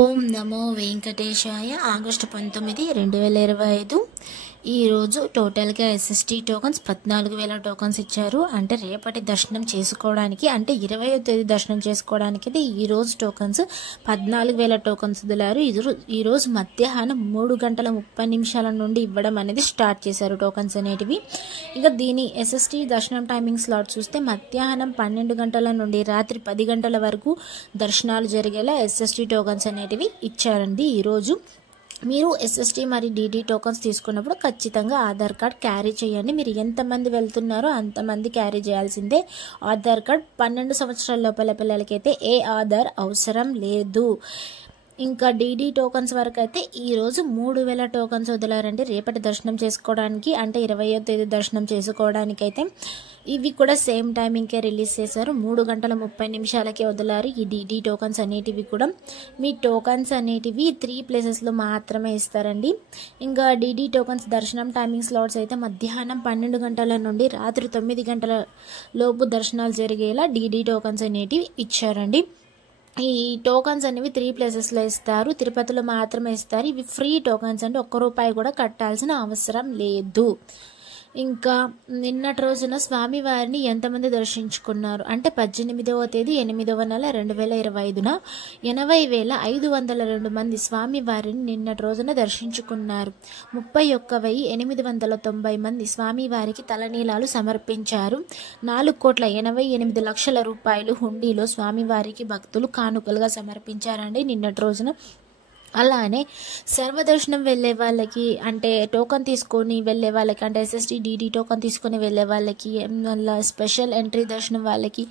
ఓం నమో వెంకటేశాయ. August 19, 2025 ఈరోజు టోటల్గా SST tokens 14,000 tokens ఇచ్చారు. అంటే రేపటి దర్శనం చేసుకోవడానికి, అంటే 20వ తేదీ దర్శనం చేసుకోవడానికి ఈరోజు టోకన్స్ 14,000 టోకన్స్ వదిలారు. ఈరోజు మధ్యాహ్నం 3:30 నుండి ఇవ్వడం అనేది స్టార్ట్ చేశారు టోకన్స్ అనేటివి. ఇంకా దీని ఎస్ఎస్టీ దర్శనం టైమింగ్ స్లాట్ చూస్తే మధ్యాహ్నం 12 గంటల నుండి రాత్రి 10 గంటల వరకు దర్శనాలు జరిగేలా ఎస్ఎస్టీ టోకన్స్ అనేటివి ఇచ్చారండి. ఈరోజు మీరు ఎస్ఎస్టీ మరియు డీడీ టోకన్స్ తీసుకున్నప్పుడు ఖచ్చితంగా ఆధార్ కార్డ్ క్యారీ చేయండి. మీరు ఎంతమంది వెళ్తున్నారో అంతమంది క్యారీ చేయాల్సిందే ఆధార్ కార్డ్. 12 సంవత్సరాల లోపల పిల్లలకైతే ఏ ఆధార్ అవసరం లేదు. ఇంకా డీడీ టోకన్స్ వరకు అయితే ఈరోజు 3,000 టోకన్స్ వదిలారండి రేపటి దర్శనం చేసుకోవడానికి, అంటే 20వ తేదీ దర్శనం చేసుకోవడానికి అయితే. ఇవి కూడా సేమ్ టైమింగ్కే రిలీజ్ చేశారు. 3:30 వదిలారు ఈ డీడీ టోకన్స్ అనేటివి కూడా. మీ టోకన్స్ అనేటివి 3 ప్లేసెస్లో మాత్రమే ఇస్తారండి. ఇంకా డీడీ టోకన్స్ దర్శనం టైమింగ్ స్లాట్స్ అయితే మధ్యాహ్నం 12 గంటల నుండి రాత్రి 9 గంటల లోపు దర్శనాలు జరిగేలా డీడీ టోకన్స్ అనేటివి ఇచ్చారండి. ఈ టోకన్స్ అనేవి 3 ప్లేసెస్లో ఇస్తారు. తిరుపతిలో మాత్రమే ఇస్తారు. ఇవి ఫ్రీ టోకన్స్ అంటే ₹1 కూడా కట్టాల్సిన అవసరం లేదు. ఇంకా నిన్నటి రోజున స్వామివారిని ఎంతమంది దర్శించుకున్నారు అంటే 18వ తేదీ 8వ నెల 2025న 80,502 మంది స్వామివారిని నిన్నటి రోజున దర్శించుకున్నారు. 31,890 మంది స్వామివారికి తలనీలాలు సమర్పించారు. 4,88,00,000 రూపాయలు హుండీలో స్వామివారికి భక్తులు కానుకలుగా సమర్పించారండి నిన్నటి రోజున. అలానే సర్వదర్శనం వెళ్ళే వాళ్ళకి, అంటే టోకన్ తీసుకొని వెళ్ళే వాళ్ళకి, అంటే ఎస్ఎస్టీ డీడీ టోకన్ తీసుకొని వెళ్ళే వాళ్ళకి, మళ్ళీ స్పెషల్ ఎంట్రీ దర్శనం వాళ్ళకి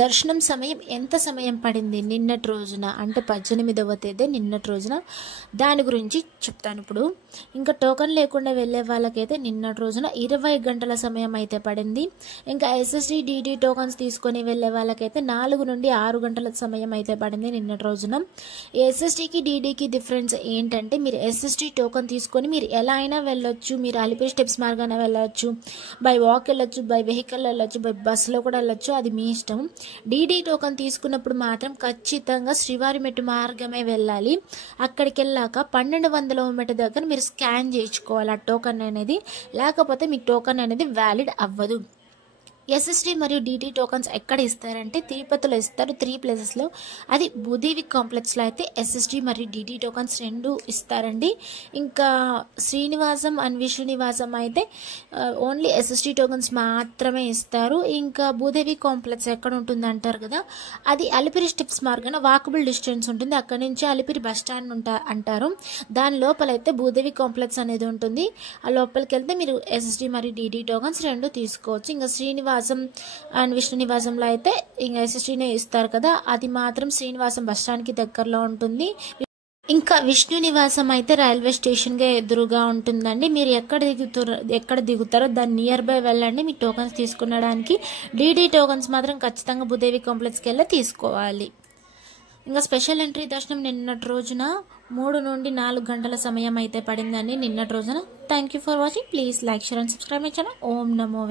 దర్శనం సమయం ఎంత సమయం పడింది నిన్నటి రోజున, అంటే 18వ తేదీ నిన్నటి రోజున, దాని గురించి చెప్తాను ఇప్పుడు. ఇంకా టోకన్ లేకుండా వెళ్ళే వాళ్ళకైతే నిన్నటి రోజున 20 గంటల సమయం అయితే పడింది. ఇంకా ఎస్ఎస్టీ డీడీ టోకన్స్ తీసుకొని వెళ్ళే వాళ్ళకైతే 4 నుండి 6 గంటల సమయం అయితే పడింది నిన్నటి రోజున. ఎస్ఎస్టీకి డీడీకి డిఫరెన్స్ ఏంటంటే, మీరు ఎస్ఎస్టీ టోకన్ తీసుకొని మీరు ఎలా అయినా వెళ్ళొచ్చు. మీరు అలిపిరి స్టెప్స్ మార్గాన వెళ్ళొచ్చు, బై వాక్ వెళ్ళొచ్చు, బై వెహికల్ వెళ్ళొచ్చు, బై బస్సులో కూడా వెళ్ళొచ్చు, అది మీ ఇష్టం. డీడీ టోకన్ తీసుకున్నప్పుడు మాత్రం ఖచ్చితంగా శ్రీవారి మెట్టు మార్గమే వెళ్ళాలి. అక్కడికి వెళ్ళాక 1200వ మెట్టు దగ్గర మీరు స్కాన్ చేయించుకోవాలి ఆ టోకన్ అనేది, లేకపోతే మీకు టోకన్ అనేది వ్యాలిడ్ అవ్వదు. ఎస్ఎస్టీ మరియు డీటీ టోకన్స్ ఎక్కడ ఇస్తారంటే తిరుపతిలో ఇస్తారు 3 ప్లేసెస్లో. అది భూదేవి కాంప్లెక్స్లో అయితే ఎస్ఎస్టీ మరియు డీటీ టోకన్స్ 2 ఇస్తారండి. ఇంకా శ్రీనివాసం అండ్ విష్ణునివాసం అయితే ఓన్లీ ఎస్ఎస్టీ టోకన్స్ మాత్రమే ఇస్తారు. ఇంకా భూదేవి కాంప్లెక్స్ ఎక్కడ ఉంటుంది అంటారు కదా, అది అలిపిరి స్టెప్స్ మార్గాన వాకబుల్ డిస్టెన్స్ ఉంటుంది. అక్కడ నుంచి అలిపిరి బస్ స్టాండ్ అంటారు. దాని లోపలైతే భూదేవి కాంప్లెక్స్ అనేది ఉంటుంది. ఆ లోపలికి వెళ్తే మీరు ఎస్ఎస్టీ మరియు డీటీ టోకన్స్ 2 తీసుకోవచ్చు. ఇంకా శ్రీనివాసం అండ్ విష్ణు నివాసంలో అయితే ఇంకా ఎస్ఎస్టీనే ఇస్తారు కదా, అది మాత్రం శ్రీనివాసం బస్ స్టాండ్కి దగ్గరలో ఉంటుంది. ఇంకా విష్ణు నివాసం అయితే రైల్వే స్టేషన్గా ఎదురుగా ఉంటుందండి. మీరు ఎక్కడ దిగుతారో దాని నియర్ బై వెళ్ళండి మీ టోకన్స్ తీసుకునడానికి. డీడీ టోకన్స్ మాత్రం ఖచ్చితంగా భూదేవి కాంప్లెక్స్కి వెళ్ళి తీసుకోవాలి. ఇంకా స్పెషల్ ఎంట్రీ దర్శనం నిన్నటి రోజున 3 నుండి 4 గంటల సమయం అయితే పడిందండి నిన్నటి రోజున. Thank you for watching. Please like, share and subscribe my channel. ఓం నమో